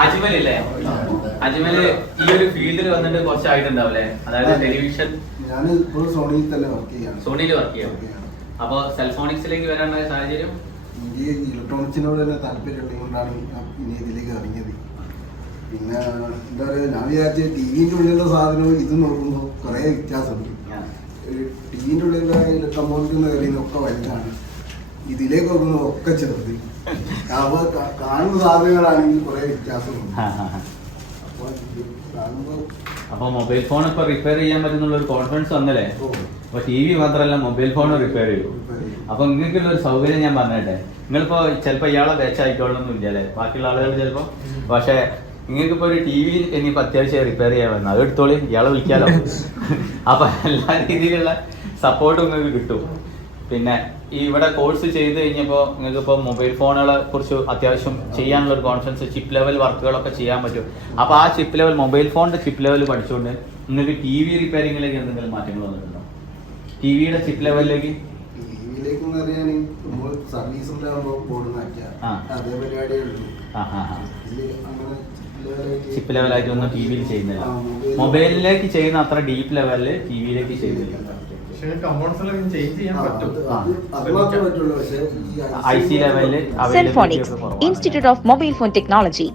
അജ്മൽ ഇല്ലേ? അജ്മല് ഈ ഒരു ഫീൽഡിൽ വന്നിട്ട് കുറച്ചായിട്ടുണ്ടാവില്ലേ? അതായത് ടെലിവിഷൻ. ഞാൻ ഇപ്പോൾ സോണിയിൽ തന്നെ വർക്ക് ചെയ്യാണ്. സോണിയിൽ വർക്ക് ചെയ്യാം. അപ്പൊ സെൽഫോണിക്സിലേക്ക് വരാനുള്ള സാഹചര്യം? എനിക്ക് ഇലക്ട്രോണിക്സിനോട് തന്നെ താല്പര്യമുള്ളത് കൊണ്ടാണ് ഇനി ഇതിലേക്ക് ഇറങ്ങിയത്. പിന്നെ എന്താ പറയുക, ഞാൻ വിചാരിച്ച ടിവിന്റെ ഉള്ളിലുള്ള സാധനവും ഇത് നോക്കുമ്പോൾ കുറെ വ്യത്യാസമുണ്ട്. ടിവിന്റെ ഉള്ളിലുള്ള കമ്പോണന്റ് കാര്യങ്ങളൊക്കെ വലുതാണ്, ഇതിലേക്ക് നോക്കുമ്പോൾ ഒക്കെ ചെറുത്. അപ്പൊ കാണുന്ന സാധനങ്ങളാണെങ്കിൽ കുറെ വ്യത്യാസമുണ്ട്. അപ്പൊ മൊബൈൽ ഫോൺ ഇപ്പൊ റിപ്പയർ ചെയ്യാൻ പറ്റുന്നുള്ള ഒരു കോൺഫിഡൻസ് വന്നല്ലേ? അപ്പൊ ടി വി മാത്രമല്ല മൊബൈൽ ഫോൺ റിപ്പയർ ചെയ്യും. അപ്പൊ നിങ്ങൾക്കുള്ള ഒരു സൗകര്യം ഞാൻ പറഞ്ഞിട്ടെ, നിങ്ങളിപ്പോ ചിലപ്പോ ഇയാളെ ബാച്ചായിക്കോളൊന്നും ഇല്ല അല്ലേ, ബാക്കിയുള്ള ആളുകൾ ചിലപ്പോ. പക്ഷെ നിങ്ങൾക്കിപ്പോ ഒരു ടി വി ഇനിയിപ്പോ അത്യാവശ്യം റിപ്പയർ ചെയ്യാൻ വന്നു, അത് എടുത്തോളി, ഇയാളെ വിളിക്കാലോ. അപ്പൊ എല്ലാ രീതിയിലുള്ള സപ്പോർട്ടും നിങ്ങൾക്ക് കിട്ടും. പിന്നെ ഈ ഇവിടെ കോഴ്സ് ചെയ്ത് കഴിഞ്ഞപ്പോൾ നിങ്ങൾക്ക് ഇപ്പോൾ മൊബൈൽ ഫോണുകളെ കുറിച്ച് അത്യാവശ്യം ചെയ്യാനുള്ള ഒരു കോൺഫിഡൻസ്, ചിപ്പ് ലെവൽ വർക്കുകളൊക്കെ ചെയ്യാൻ പറ്റും. അപ്പോൾ ആ ചിപ്പ് ലെവൽ, മൊബൈൽ ഫോണിന്റെ ചിപ്പ് ലെവൽ പഠിച്ചുകൊണ്ട് നിങ്ങൾക്ക് ടി വി റിപ്പയറിംഗിലേക്ക് എന്തെങ്കിലും മാറ്റങ്ങൾ വന്നിട്ടുണ്ടോ? ടി വിയുടെ ചിപ്പ് ലെവലിലേക്ക്? ടിവിയിലേക്ക് അറിയാൻ സർവീസ് അതേ പരിപാടിയേ ഉള്ളൂ. ചിപ്പ് ലെവലായിട്ടൊന്നും ടി വിയിൽ ചെയ്യുന്നില്ല. മൊബൈലിലേക്ക് ചെയ്യുന്ന അത്ര ഡീപ്പ് ലെവലിൽ ടി വിയിലേക്ക് ചെയ്യുന്നില്ല. IC level, Cellphonix, Institute of Mobile Phone Technology.